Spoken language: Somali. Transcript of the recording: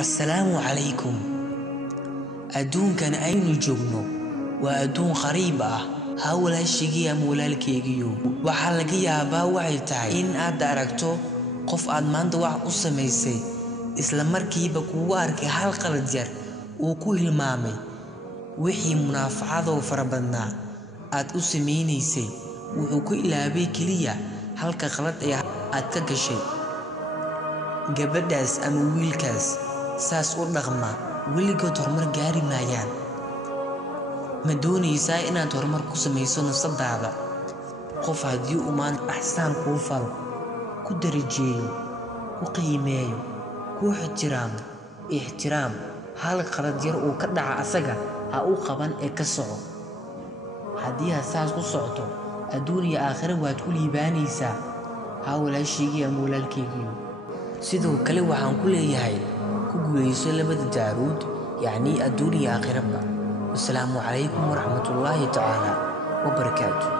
السلام عليكم. أدونكن أين جوجنو وأدون غريبة هاول هالشيء مولالكيجيو وحلقيا باوعي تاعي إن أدركتو قف أدمان وع أسميسي إسلام مركيبا كواركي حلقة الجر وكوه المامي وحي منافعة وفربنا أد أسمينيسي وحكو إلا بيكليا حلقة غلط أتكشي gabadhaas ama wiilkaas saas u dhaqma weligood horumar gaari maayaan. Ma doonaysaa inaad horumar ku samayso nafsadaada? Qof haddii uu maanta axsaan kuu falo, ku darajeeyo, ku qiimeeyo, ku ixtiraam hal qalad yar uu ka dhaca asaga ha u qaban ee ka soco. Haddii aad saas ku socoto adduun iyo aakhira waad ku liibaanaysaa. Ha walaashaygiiyo ama walaalkaygiiyo sidoo kale waxaan ku leeyahay ku guuleyso labada daarood yacni adduun iyo aakhiraba. Wassalaamu calaykum waraxmatullaahi tacaala wabarakaatuh.